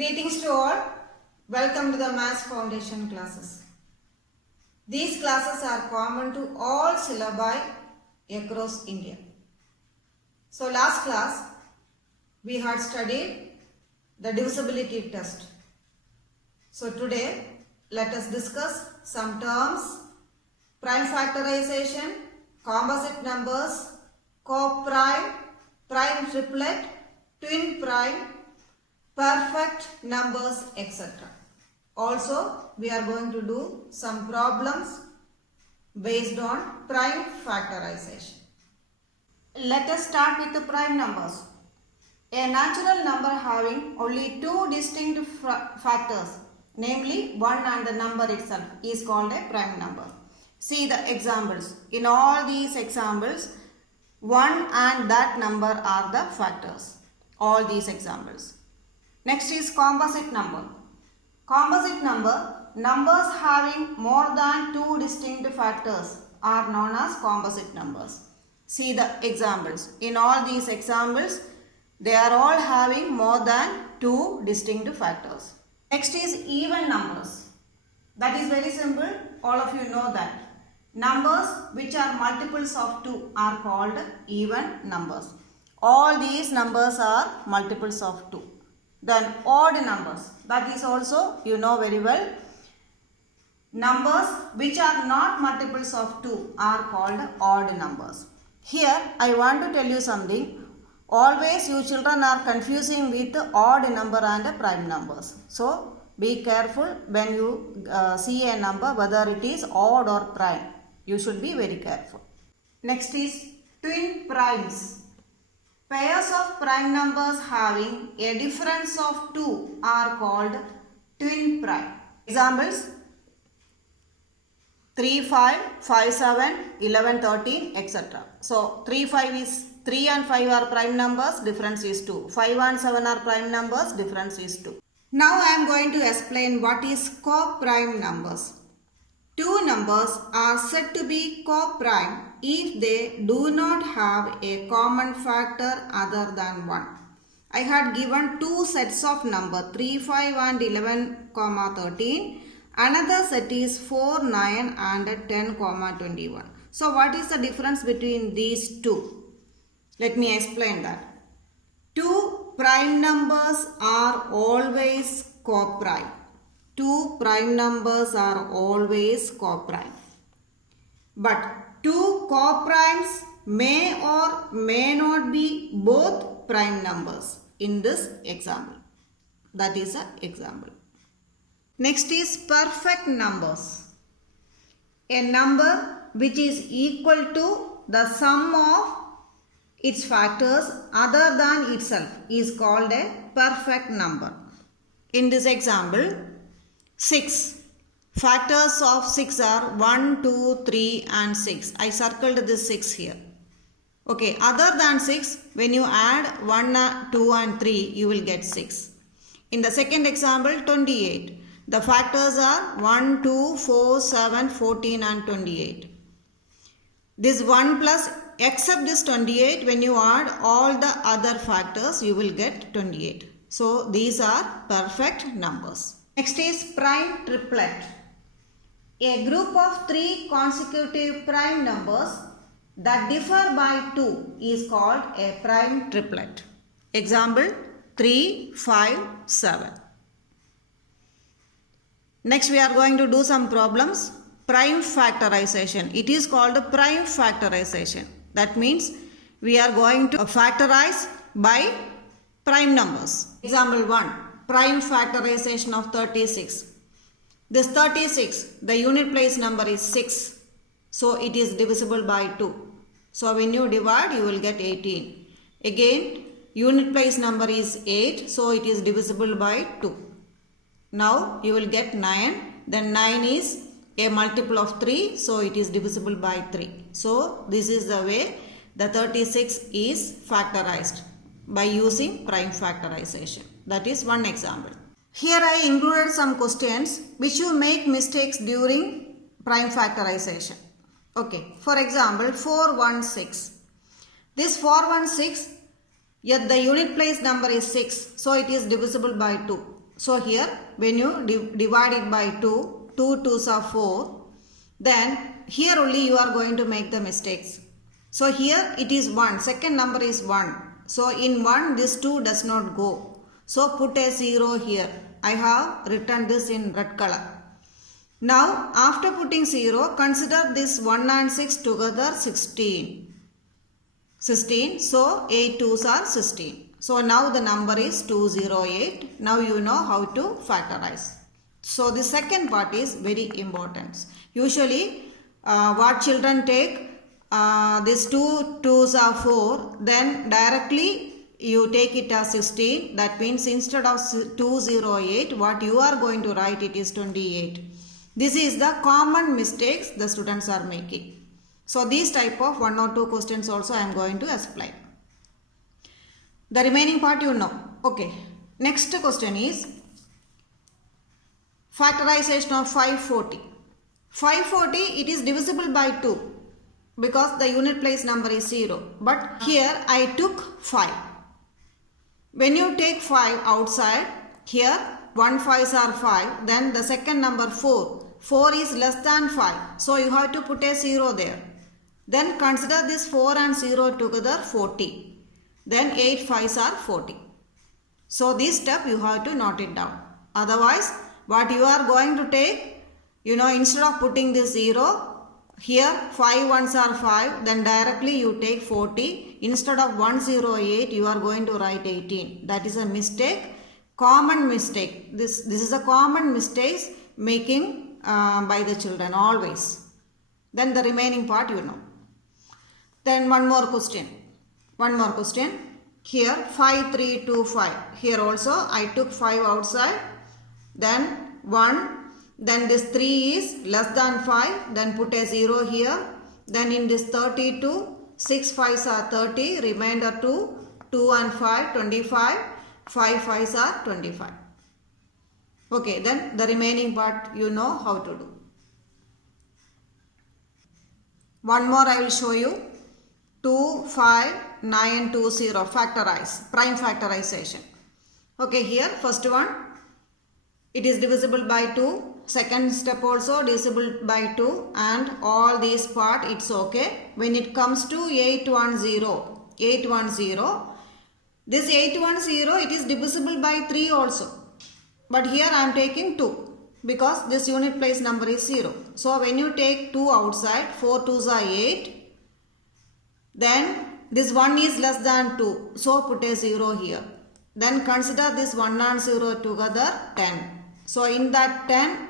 Greetings to all. Welcome to the Maths Foundation classes. These classes are common to all syllabi across India. So last class we had studied the divisibility test. So today let us discuss some terms: prime factorization, composite numbers, co-prime, prime triplet, twin prime, perfect numbers, etc. Also, we are going to do some problems based on prime factorization. Let us start with the prime numbers. A natural number having only two distinct factors, namely 1 and the number itself, is called a prime number. See the examples. In all these examples, 1 and that number are the factors. All these examples. Next is composite number. Composite number, numbers having more than two distinct factors are known as composite numbers. See the examples. In all these examples, they are all having more than two distinct factors. Next is even numbers. That is very simple. All of you know that. Numbers which are multiples of 2 are called even numbers. All these numbers are multiples of 2. Then odd numbers, that is also you know very well. Numbers which are not multiples of 2 are called odd numbers. Here I want to tell you something. Always you children are confusing with odd number and prime numbers. So be careful when you see a number whether it is odd or prime. You should be very careful. Next is twin primes. Pairs of prime numbers having a difference of 2 are called twin prime. Examples: 3, 5, 5, 7, 11, 13, etc. So 3 and 5 are prime numbers, difference is 2. 5 and 7 are prime numbers, difference is 2. Now I am going to explain what is co-prime numbers. Two numbers are said to be co-prime if they do not have a common factor other than 1. I had given two sets of number 3, 5 and 11, 13. Another set is 4, 9 and 10, 21. So what is the difference between these two? Let me explain that. Two prime numbers are always co-prime. Two prime numbers are always co-prime. But two co-primes may or may not be both prime numbers in this example. That is an example. Next is perfect numbers. A number which is equal to the sum of its factors other than itself is called a perfect number. In this example, 6. Factors of 6 are 1, 2, 3 and 6. I circled this 6 here. Okay, other than 6, when you add 1, 2 and 3, you will get 6. In the second example, 28. The factors are 1, 2, 4, 7, 14 and 28. This 1 plus, except this 28, when you add all the other factors, you will get 28. So, these are perfect numbers. Next is prime triplet. A group of 3 consecutive prime numbers that differ by 2 is called a prime triplet. Example: 3, 5, 7. Next we are going to do some problems. Prime factorization. It is called prime factorization. That means we are going to factorize by prime numbers. Example 1. Prime factorization of 36. This 36, the unit place number is 6. So it is divisible by 2. So when you divide, you will get 18. Again, unit place number is 8. So it is divisible by 2. Now you will get 9. Then 9 is a multiple of 3. So it is divisible by 3. So this is the way the 36 is factorized by using prime factorization. That is one example. Here I included some questions which you make mistakes during prime factorization. Okay, for example 416. This 416, yet the unit place number is 6. So it is divisible by 2. So here when you divide it by 2, 2 2s are 4, then here only you are going to make the mistakes. So here it is 1, second number is 1. So in 1 this 2 does not go. So put a 0 here. I have written this in red color. Now after putting 0, consider this 1 and 6 together 16. 16. So 8 2s are 16. So now the number is 208. Now you know how to factorize. So the second part is very important. Usually what children take, these 2 2s are 4, then directly you take it as 16. That means instead of 208, what you are going to write it is 28. This is the common mistakes the students are making. So these type of 1 or 2 questions also I am going to explain. The remaining part you know. Okay. Next question is factorization of 540. 540 it is divisible by 2 because the unit place number is 0. But here I took 5. When you take 5 outside, here 1 5s are 5. Then the second number 4. 4 is less than 5. So you have to put a 0 there. Then consider this 4 and 0 together 40. Then 8 5s are 40. So this step you have to note it down. Otherwise what you are going to take, instead of putting this 0, here 5 1s are 5, then directly you take 40. Instead of 108 you are going to write 18. That is a mistake, common mistake. This is a common mistake making by the children always. Then the remaining part you know. Then one more question. Here 5 3 2 5. Here also I took 5 outside. Then 1. Then this 3 is less than 5. Then put a 0 here. Then in this 32, 6 5s are 30. Remainder 2. 2 and 5, 25. 5 5s are 25. Okay, then the remaining part you know how to do. One more I will show you. 2 5 9 2 0 factorize, prime factorization. Okay, here first one, it is divisible by 2. Second step also divisible by 2, and all these part it's okay. When it comes to 810, this 810 it is divisible by 3 also. But here I am taking 2 because this unit place number is 0. So when you take 2 outside, 4 2s are 8. Then this 1 is less than 2. So put a 0 here. Then consider this 1 and 0 together 10. So in that 10,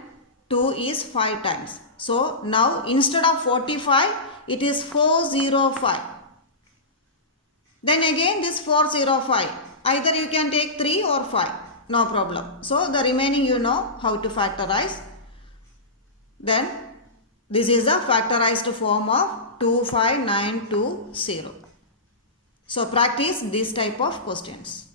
2 is 5 times. So now instead of 45, it is 405. Then again this 405. Either you can take 3 or 5. No problem. So the remaining you know how to factorize. Then this is a factorized form of 25920. So practice this type of questions.